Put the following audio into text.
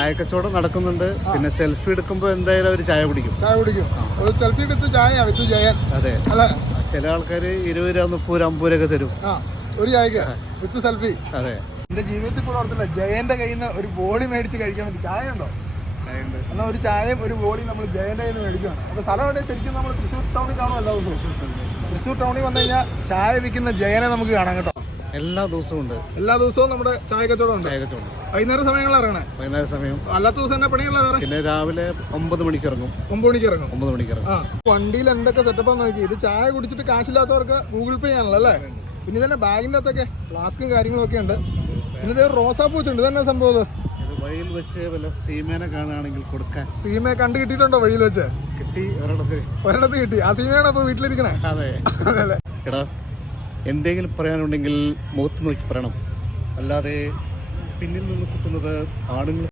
ചായ കച്ചവടം നടക്കുന്നുണ്ട്. പിന്നെ സെൽഫി എടുക്കുമ്പോൾ എന്തായാലും അവർ ചായ കുടിക്കും. ഒരു സെൽഫി വിത്ത് ചായ വിത്ത് ജയൻ. അതെ, അല്ലെ? ചില ആൾക്കാർ 20 രൂപ 30 രൂപ 50 രൂപ തരും ഒരു ചായക്ക് വിത്ത് സെൽഫി. അതെ, എന്റെ ജീവിതത്തിൽ കൂടെ ഓർത്തില്ല ജയന്റെ കയ്യിൽ നിന്ന് ഒരു ബോളി മേടിച്ച് കഴിക്കാൻ വേണ്ടി. ചായ ഉണ്ടോ? എന്നാൽ ഒരു ചായയും ഒരു ബോളിയും നമ്മൾ ജയന്റെ കയ്യിൽ നിന്ന് മേടിക്കുകയാണ്. അപ്പോൾ സ്ഥലം എവിടെ? ശരിക്കും നമ്മൾ തൃശ്ശൂർ ടൗണിൽ കാണും എല്ലാ ദിവസവും. തൃശ്ശൂർ ടൗണിൽ വന്നു കഴിഞ്ഞാൽ ചായ വിൽക്കുന്ന ജയനെ നമുക്ക് കാണാം കേട്ടോ. എല്ലാ ദിവസവും ഉണ്ട്. എല്ലാ ദിവസവും നമ്മുടെ ചായ കച്ചവടം ഉണ്ട്. വൈകുന്നേരം സമയങ്ങളിൽ ഇറങ്ങണേ? വൈകുന്നേരം സമയം. അല്ലാത്ത ദിവസം തന്നെ പണിയുള്ള വേറെ? പിന്നെ രാവിലെ 9 മണിക്ക് ഇറങ്ങും. 9 മണിക്ക് ഇറങ്ങും. വണ്ടിയിൽ എന്തൊക്കെ സെറ്റപ്പാന്ന് നോക്കി. ഇത് ചായ കുടിച്ചിട്ട് കാശില്ലാത്തവർക്ക് ഗൂഗിൾ പേ ആണല്ലോ അല്ലേ? പിന്നെ ഇതന്നെ ബാഗിൻ്റെ അകത്തൊക്കെ ഫ്ലാസ്കും കാര്യങ്ങളും ഒക്കെ ഉണ്ട്. പിന്നെ ഇത് റോസാപ്പൂച്ചുണ്ട്. ഇതന്നെ സംഭവം? വഴിയിൽ വെച്ച് വല്ല സീമേനെ കാണുകയാണെങ്കിൽ കൊടുക്കാൻ. സീമയെ കണ്ടു കിട്ടിയിട്ടുണ്ടോ വഴിയിൽ വെച്ച്? കിട്ടി, ഒരിടത്ത് കിട്ടി. ആ സീമയാണ് അപ്പൊ വീട്ടിലിരിക്കണേ? അതെ. എടാ, എന്തെങ്കിലും പറയാനുണ്ടെങ്കിൽ മുഖത്ത് നോക്കി പറയണം, അല്ലാതെ പിന്നിൽ നിന്ന് കുത്തുന്നത് ആണുങ്ങൾ